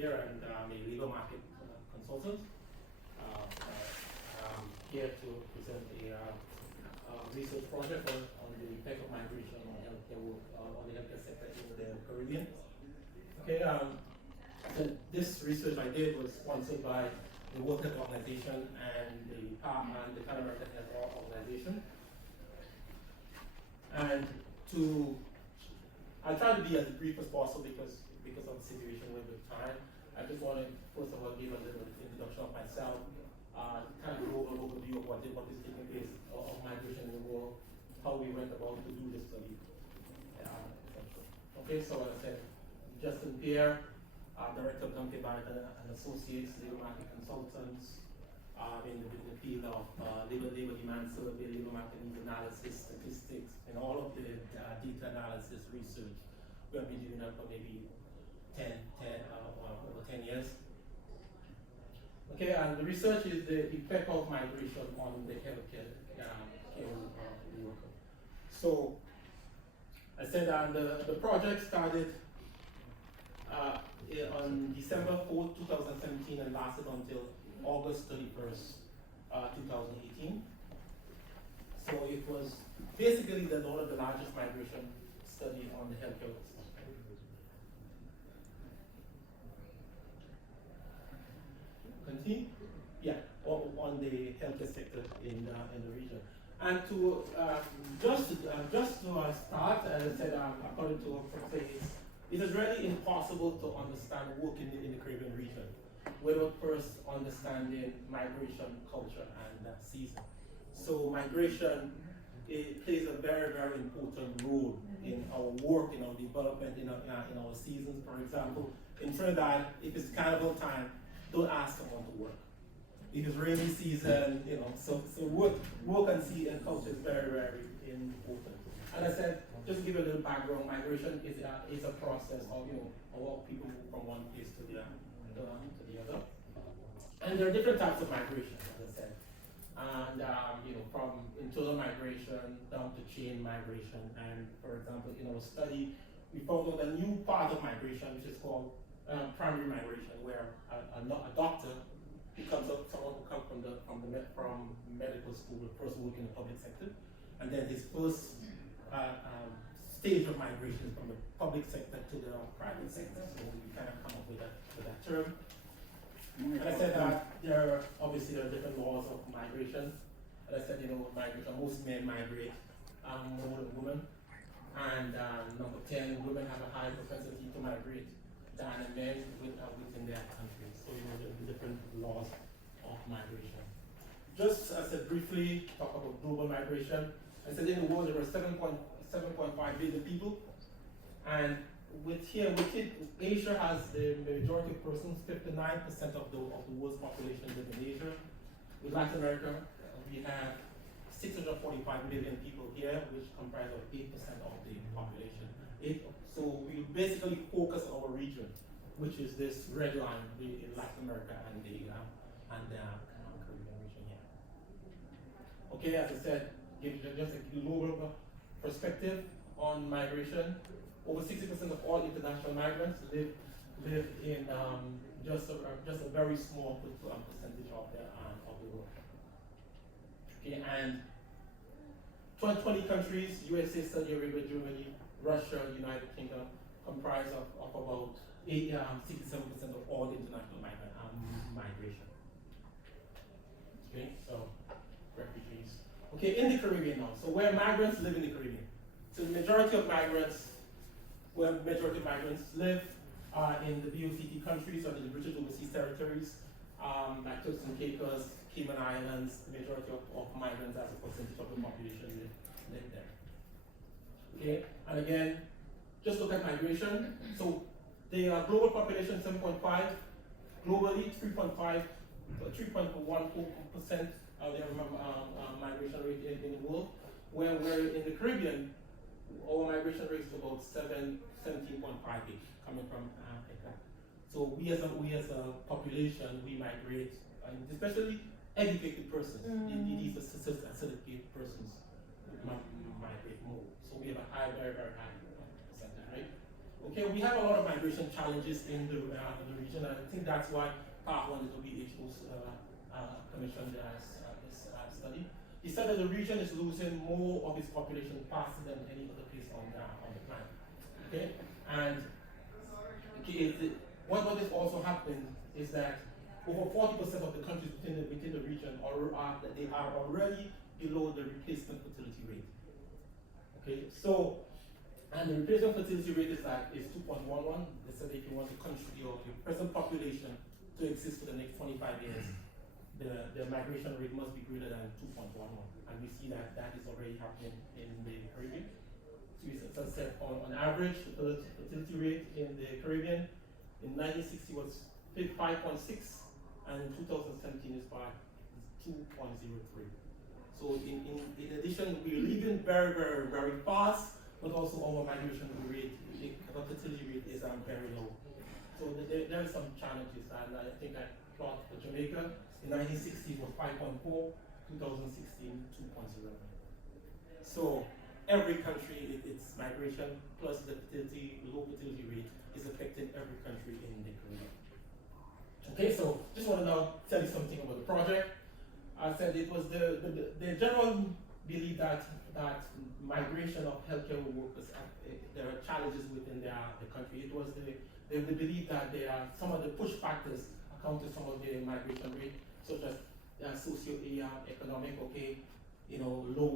Pierre, and I'm a labor market consultant. Here to present a research project on the effect of migration on healthcare work, on the healthcare sector in the Caribbean. Okay, so this research I did was sponsored by the World Health Organization and the Pan American Health Organization. And I'll try to be as brief as possible because of the situation with the time. I just wanted, first of all, give a little introduction of myself, kind of global overview of what is taking place of migration in the world, how we went about to do this study. Okay, so as I said, Justine Pierre, Director of Duncan Barrett and Associates, labor market consultants, in the field of labor demand survey, labor market needs analysis, statistics, and all of the data analysis research. We have been doing that for maybe over 10 years. Okay, and the research is the effect of migration on the healthcare worker. So, I said the project started on December 4th, 2017 and lasted until August 31st, 2018. So it was basically one of the largest migration study on the healthcare sector. Continue? Yeah, on the healthcare sector in the region. And to just to start, as I said, according to Professor, it is really impossible to understand working in the Caribbean region without first understanding migration, culture, and season. So migration, it plays a very, very important role in our work, in our development, in our seasons. For example, in Trinidad, if it's carnival time, don't ask someone to work. If it's rainy season, so work and sea and culture is very, very important. And I said, just to give you a little background, migration is a process of how people move from one place to the other. And there are different types of migration, as I said. And from internal migration down to chain migration. And for example, in our study, we found out a new part of migration, which is called primary migration, where a doctor someone who comes from medical school, will first work in the public sector, and then his first stage of migration is from the public sector to the private sector. So we kind of come up with that term. And I said that there are different laws of migration. And I said, migration, most men migrate more than women. And number 10, women have a high propensity to migrate than men within their countries. So the different laws of migration. Just as I briefly talk about global migration, I said in the world there were 7.5 billion people, and with it, Asia has the majority of persons. 59% of the world's population live in Asia. With Latin America, we have 645 million people here, which comprise of 8% of the population. So we basically focus on our region, which is this red line in Latin America and the Caribbean region here. Okay, as I said, give you just a global perspective on migration. Over 60% of all international migrants live in just a very small percentage of the world. Okay, and 20 countries, USA, Saudi Arabia, Germany, Russia, United Kingdom, comprise of about 67% of all international migration. Okay, so refugees. Okay, in the Caribbean now. So where migrants live in the Caribbean. So the majority of migrants live in the BOCT countries or in the British Overseas Territories, like Turks and Caicos, Cayman Islands. The majority of migrants as a percentage of the population live there. Okay, and again, just look at migration. So the global population 7.5, globally 3.14% of the migration rate in the world. Where in the Caribbean, our migration rate is about 17.5 coming from Africa. So we as a population, we migrate, especially educated persons. These are certificated persons migrate more. So we have a very, very high percentage rate. Okay, we have a lot of migration challenges in the region, and I think that's why part one of the WHO's commissioned this study. He said that the region is losing more of its population faster than any other place on the planet. Okay, and what is also happening is that over 40% of the countries within the region they are already below the replacement fertility rate. Okay, so and the replacement fertility rate is 2.11. They said if you want the country, your present population to exist for the next 25 years, the migration rate must be greater than 2.11. And we see that that is already happening in the Caribbean. So as I said, on average, the fertility rate in the Caribbean in 1960 was 5.6, and in 2017 is by 2.03. So in addition, we're leaving very, very, very fast, but also our migration rate, the fertility rate is very low. So there are some challenges, and I think I plot for Jamaica. In 1960 was 5.4, 2016 2.09. So every country, its migration plus the low fertility rate is affecting every country in the Caribbean. Okay, so just want to now tell you something about the project. I said it was the general belief that migration of healthcare workers, there are challenges within the country. It was the belief that there are some of the push factors account to some of the migration rate, such as socio-economic, low